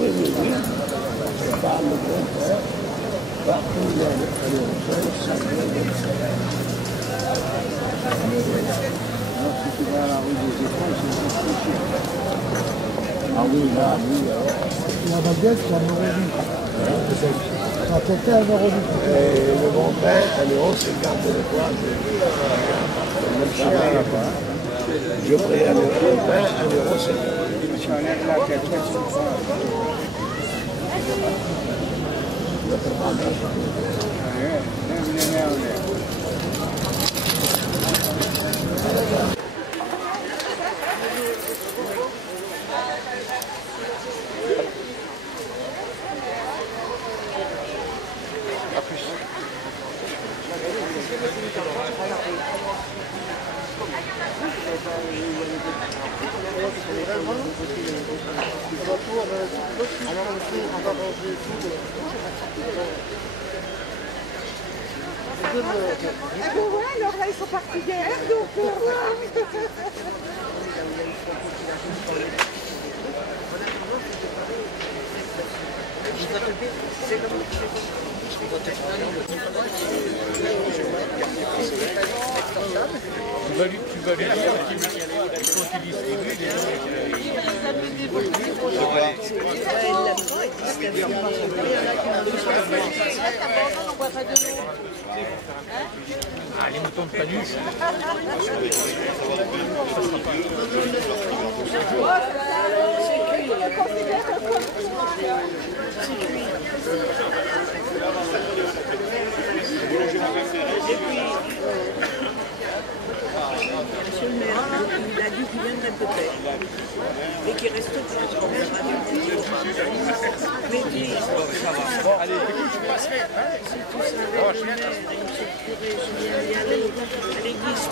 Oui, oui, oui. Par le contraire, partout où il y a ça vient de alors, si tu vas à la rue des Écoles, c'est difficile. Ah oui, là, oui. La baguette, c'est 1 € du. Ça a coûté 1 € du. Et le bon pain, 1 €, c'est le garde de quoi. Même cher là-bas. Je prie 1 € le pain, 1 €, c'est le. Tu enlèves la tête, qu'est-ce que tu fais? Ah bon voilà, alors là ils sont partis hier, donc Tu vas lui dire quand il distribue les ah, les moutons de Panus. Monsieur le maire, il a dit qu'il viendrait peut-être et qu'il reste peut-être. Mais dis, allez, écoute, je passerai. si tu savais le maire et monsieur le curé, je viens d'y aller à l'église.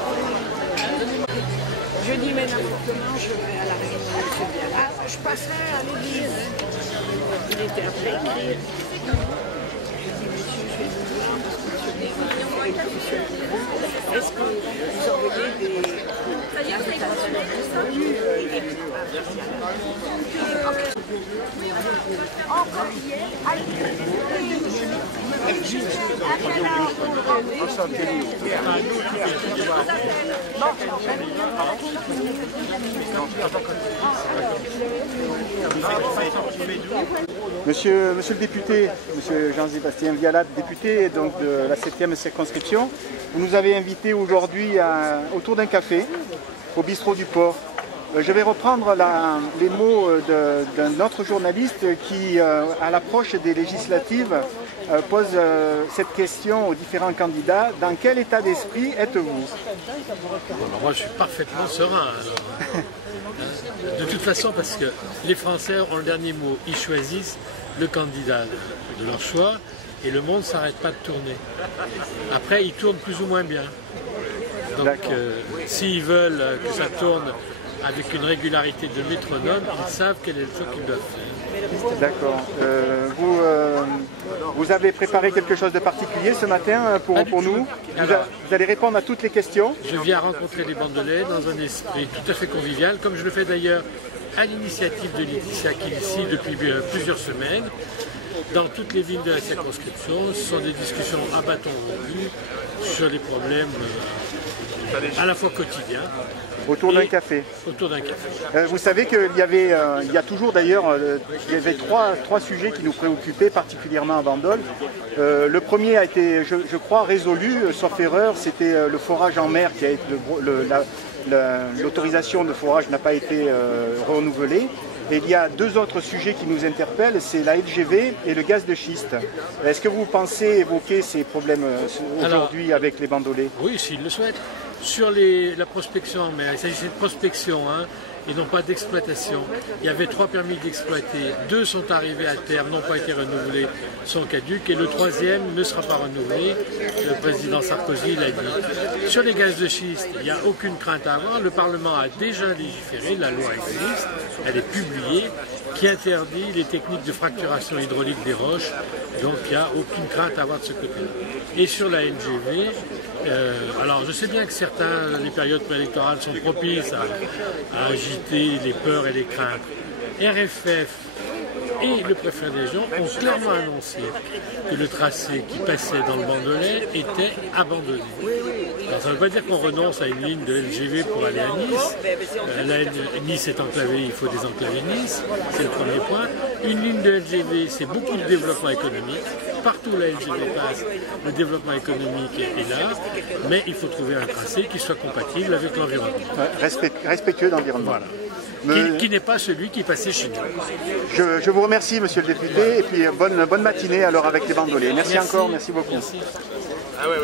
Je dis mais n'importe comment, je vais à la réunion de monsieur Biala. Je passerai à l'église. Il était après écrire. Je dis monsieur, je vais vous voir parce que monsieur Biala, est-ce que vous envoyez des encore hier, à Monsieur le député, monsieur Jean-Sébastien Vialat, député donc de la 7e circonscription, vous nous avez invités aujourd'hui autour d'un café au bistrot du Port. Je vais reprendre les mots d'un autre journaliste qui, à l'approche des législatives, pose cette question aux différents candidats. Dans quel état d'esprit êtes-vous? Moi, je suis parfaitement serein. De toute façon, parce que les Français ont le dernier mot. Ils choisissent le candidat de leur choix et le monde ne s'arrête pas de tourner. Après, il tourne plus ou moins bien. Donc, s'ils veulent que ça tourne avec une régularité de métronome, ils savent quel est le choix qu'ils doivent faire. D'accord. Vous avez préparé quelque chose de particulier ce matin pour nous? Vous allez répondre à toutes les questions? Je viens rencontrer les Bandolais dans un esprit tout à fait convivial, comme je le fais d'ailleurs à l'initiative de Laetitia qui est ici depuis plusieurs semaines. Dans toutes les villes de la circonscription, ce sont des discussions à bâton rompu sur les problèmes à la fois quotidiens. Autour d'un café. Autour d'un café. Vous savez qu'il y a toujours d'ailleurs, il y avait trois sujets qui nous préoccupaient particulièrement à Bandol. Le premier a été, je crois, résolu, sauf erreur, c'était le forage en mer qui a été l'autorisation de forage n'a pas été renouvelée. Et il y a deux autres sujets qui nous interpellent, c'est la LGV et le gaz de schiste. Est-ce que vous pensez évoquer ces problèmes aujourd'hui avec les Bandolais? Oui, s'ils le souhaitent. Sur la prospection en mer, il s'agissait de prospection et non pas d'exploitation. Il y avait 3 permis d'exploiter, 2 sont arrivés à terme, n'ont pas été renouvelés, sont caducs et le 3e ne sera pas renouvelé. Le président Sarkozy l'a dit. Sur les gaz de schiste, il n'y a aucune crainte à avoir. Le Parlement a déjà légiféré, la loi existe, elle est publiée, qui interdit les techniques de fracturation hydraulique des roches. Donc il n'y a aucune crainte à avoir de ce côté-là. Et sur la LGV, Alors je sais bien que les périodes préélectorales sont propices à agiter les peurs et les craintes. RFF et le préfet des régions ont clairement annoncé que le tracé qui passait dans le Bandolais était abandonné. Alors, ça ne veut pas dire qu'on renonce à une ligne de LGV pour aller à Nice. Nice est enclavée, il faut désenclaver Nice, c'est le premier point. Une ligne de LGV, c'est beaucoup de développement économique. Partout où la LGV passe, le développement économique est là, mais il faut trouver un tracé qui soit compatible avec l'environnement. Respectueux d'environnement. Voilà. Qui n'est pas celui qui passait chez nous. Je vous remercie, monsieur le député, et puis bonne matinée alors avec les Bandolais. Merci encore, merci beaucoup. Merci. Ah ouais.